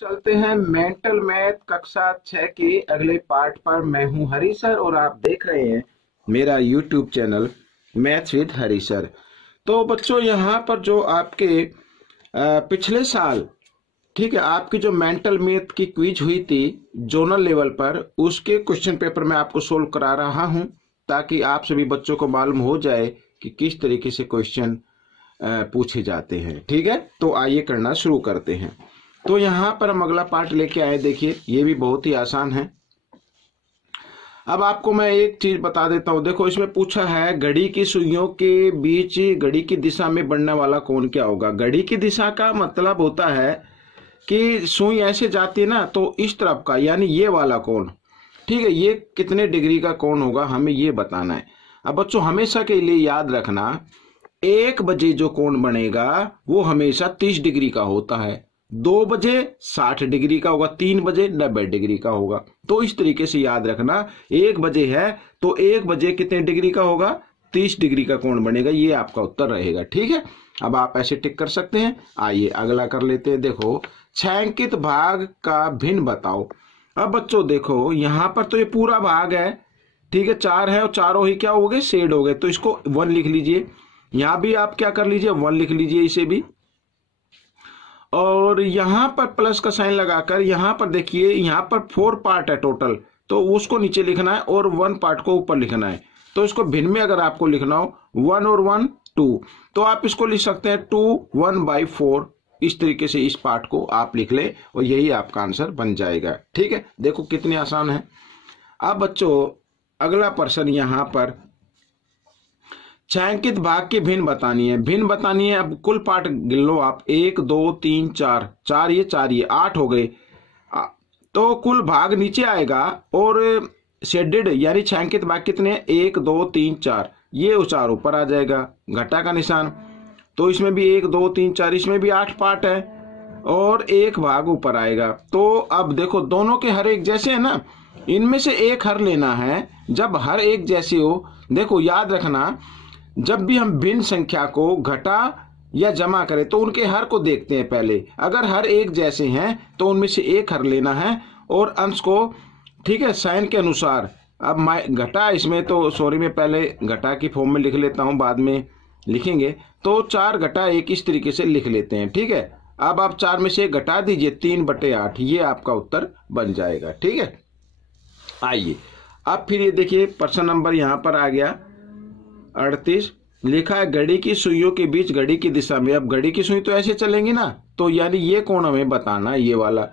चलते हैं mental math कक्षा 6 के अगले पार्ट पर। मैं हूं हरी सर और आप देख रहे हैं मेरा YouTube channel maths with Hari sir. तो बच्चों यहाँ पर जो आपके पिछले साल, ठीक है, आपकी जो मेंटल मैथ की क्विज हुई थी जोनल लेवल पर, उसके क्वेश्चन पेपर मैं आपको सोल्व करा रहा हूं ताकि आप सभी बच्चों को मालूम हो जाए कि किस तरीके से क्वेश्चन पूछे जाते हैं। ठीक है, तो आइए करना शुरू करते हैं। तो यहाँ पर हम अगला पार्ट लेके आए। देखिए ये भी बहुत ही आसान है। अब आपको मैं एक चीज बता देता हूँ। देखो इसमें पूछा है घड़ी की सुइयों के बीच घड़ी की दिशा में बढ़ने वाला कोण क्या होगा। घड़ी की दिशा का मतलब होता है कि सुई ऐसे जाती है ना, तो इस तरफ का यानी ये वाला कोण, ठीक है, ये कितने डिग्री का कोण होगा हमें ये बताना है। अब बच्चों हमेशा के लिए याद रखना, 1 बजे जो कोण बनेगा वो हमेशा 30 डिग्री का होता है, 2 बजे 60 डिग्री का होगा, 3 बजे 90 डिग्री का होगा। तो इस तरीके से याद रखना, 1 बजे है तो 1 बजे कितने डिग्री का होगा, 30 डिग्री का कोण बनेगा। ये आपका उत्तर रहेगा। ठीक है, अब आप ऐसे टिक कर सकते हैं। आइए अगला कर लेते हैं। देखो छायांकित भाग का भिन्न बताओ। अब बच्चों देखो यहाँ पर तो ये पूरा भाग है, ठीक है, 4 है और चारों ही क्या हो गए, शेड हो गए, तो इसको 1 लिख लीजिए। यहां भी आप क्या कर लीजिए, 1 लिख लीजिए इसे भी। और यहां पर प्लस का साइन लगाकर यहां पर देखिए, यहां पर 4 पार्ट है टोटल, तो उसको नीचे लिखना है और 1 पार्ट को ऊपर लिखना है। तो इसको भिन्न में अगर आपको लिखना हो 1 और 1 2, तो आप इसको लिख सकते हैं 2 1/4। इस तरीके से इस पार्ट को आप लिख ले और यही आपका आंसर बन जाएगा। ठीक है, देखो कितनी आसान है। अब बच्चों अगला प्रश्न यहाँ पर छायांकित भाग की भिन्न बतानी है। भिन्न बतानी है। अब कुल पार्ट गिन लो आप, 1 2 3 4, 4 ये 4 ये 8 हो गए। तो कुल भाग नीचे आएगा और शेडेड यानी छायांकित भाग कितने, 1 2 3 4, ये 4 ऊपर आ जाएगा, घटा का निशान। तो इसमें भी 1 2 3 4, इसमें भी 8 पार्ट है और एक भाग ऊपर आएगा। तो अब देखो दोनों के हर एक जैसे है ना, इनमें से एक हर लेना है। जब हर एक जैसे हो, देखो याद रखना, जब भी हम भिन्न संख्या को घटा या जमा करें तो उनके हर को देखते हैं पहले। अगर हर एक जैसे हैं तो उनमें से एक हर लेना है और अंश को, ठीक है, साइन के अनुसार। अब घटा इसमें तो सॉरी, मैं पहले घटा की फॉर्म में लिख लेता हूं, बाद में लिखेंगे। तो 4 घटा 1 इस तरीके से लिख लेते हैं। ठीक है, अब आप 4 में से घटा दीजिए, 3/8, ये आपका उत्तर बन जाएगा। ठीक है, आइए अब फिर ये देखिए प्रश्न नंबर यहाँ पर आ गया 38। लिखा है घड़ी की सुइयों के बीच घड़ी की दिशा में। अब घड़ी की सुई तो ऐसे चलेंगी ना, तो यानी ये कोण हमें बताना है, ये वाला।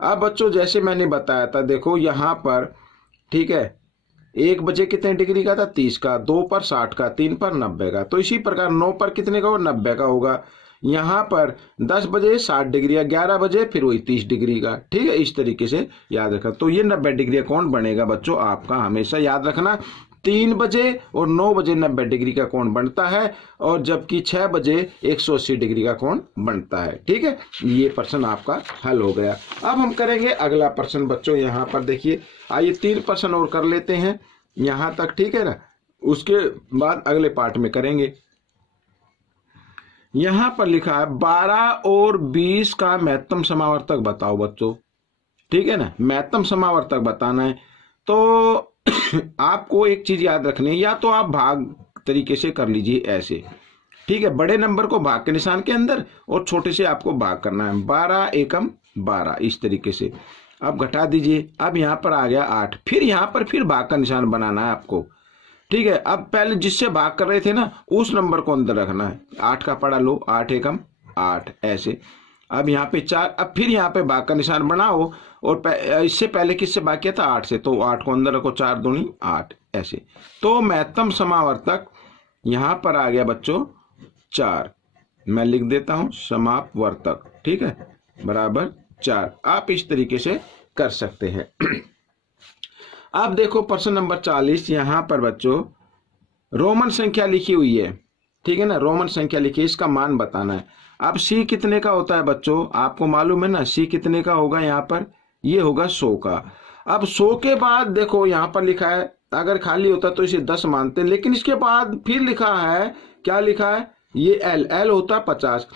अब बच्चों जैसे मैंने बताया था, देखो यहाँ पर, ठीक है, 1 बजे कितने डिग्री का था, 30 का, 2 पर 60 का, 3 पर 90 का। तो इसी प्रकार 9 पर कितने का होगा, 90 का होगा। यहाँ पर 10 बजे 60 डिग्री, 11 बजे फिर वही 30 डिग्री का। ठीक है, इस तरीके से याद रखना। तो ये 90 डिग्री का कोण बनेगा बच्चों आपका। हमेशा याद रखना 3 बजे और 9 बजे 90 डिग्री का कोण बनता है, और जबकि 6 बजे 180 डिग्री का कोण बनता है। ठीक है, ये प्रश्न आपका हल हो गया। अब हम करेंगे अगला प्रश्न बच्चों। यहाँ पर देखिए, आइए 3 प्रश्न और कर लेते हैं यहाँ तक, ठीक है ना, उसके बाद अगले पार्ट में करेंगे। यहां पर लिखा है 12 और 20 का महत्तम समावर्तक बताओ बच्चों। ठीक है ना, महत्तम समावर्तक बताना है। तो आपको एक चीज याद रखनी है, या तो आप भाग तरीके से कर लीजिए ऐसे, ठीक है, बड़े नंबर को भाग के निशान के अंदर और छोटे से आपको भाग करना है। 12 एकम 12 इस तरीके से आप घटा दीजिए। अब यहाँ पर आ गया 8, फिर यहाँ पर फिर भाग का निशान बनाना है आपको। ठीक है, अब पहले जिससे भाग कर रहे थे ना उस नंबर को अंदर रखना है। 8 का पढ़ा लो, 8 एकम 8 ऐसे। अब यहाँ पे 4, अब फिर यहाँ पे भाग का निशान बनाओ और इससे पहले किससे भाग किया था, 8 से, तो 8 को अंदर रखो, 4 दूनी 8 ऐसे। तो महत्तम समावर्तक यहाँ पर आ गया बच्चों 4। मैं लिख देता हूं समापवर्तक, ठीक है, बराबर 4। आप इस तरीके से कर सकते हैं। अब देखो प्रश्न नंबर 40। यहां पर बच्चों रोमन संख्या लिखी हुई है, ठीक है ना, रोमन संख्या लिखी, इसका मान बताना है। अब सी कितने का होता है बच्चों, आपको मालूम है ना, सी कितने का होगा, यहाँ पर ये होगा 100 का। अब 100 के बाद देखो यहाँ पर लिखा है, अगर खाली होता तो इसे 10 मानते, लेकिन इसके बाद फिर लिखा है, क्या लिखा है, ये एल होता 50।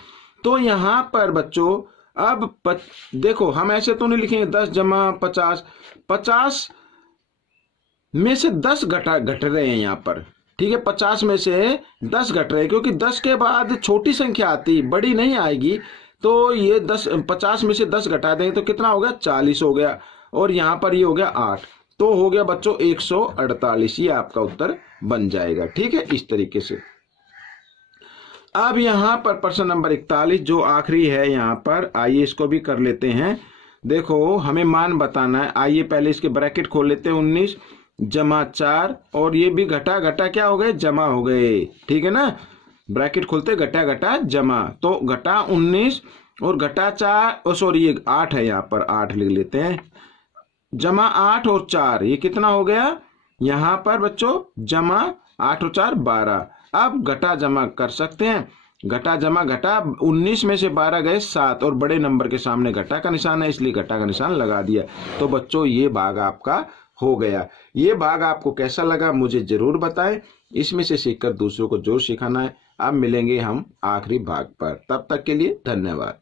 तो यहाँ पर बच्चों अब देखो हम ऐसे तो नहीं लिखेंगे 10 जमा 50, 50 में से 10 घट रहे हैं यहाँ पर, ठीक है। 50 में से 10 घट रहे हैं, क्योंकि 10 के बाद छोटी संख्या आती, बड़ी नहीं आएगी। तो ये 50 में से 10 घटा देंगे तो कितना हो गया, 40 हो गया। और यहाँ पर ये हो गया 8, तो हो गया बच्चों 148। ये आपका उत्तर बन जाएगा, ठीक है, इस तरीके से। अब यहाँ पर प्रश्न नंबर 41 जो आखिरी है यहाँ पर, आइए इसको भी कर लेते हैं। देखो हमें मान बताना है। आइए पहले इसके ब्रैकेट खोल लेते हैं। 19 जमा 4, और ये भी घटा घटा क्या हो गए, जमा हो गए, ठीक है ना। ब्रैकेट खोलते घटा घटा जमा, तो घटा 19 और घटा 4, सॉरी ये 8 है, यहाँ पर 8 लिख लेते हैं। जमा 8 और 4, ये कितना हो गया यहाँ पर बच्चों, जमा 8 और 4 12। अब घटा जमा कर सकते हैं, घटा जमा घटा, 19 में से 12 गए 7, और बड़े नंबर के सामने घटा का निशान है, इसलिए घटा का निशान लगा दिया। तो बच्चों ये भाग आपका हो गया। ये भाग आपको कैसा लगा मुझे जरूर बताएं, इसमें से सीखकर दूसरों को जरूर सिखाना है। अब मिलेंगे हम आखिरी भाग पर, तब तक के लिए धन्यवाद।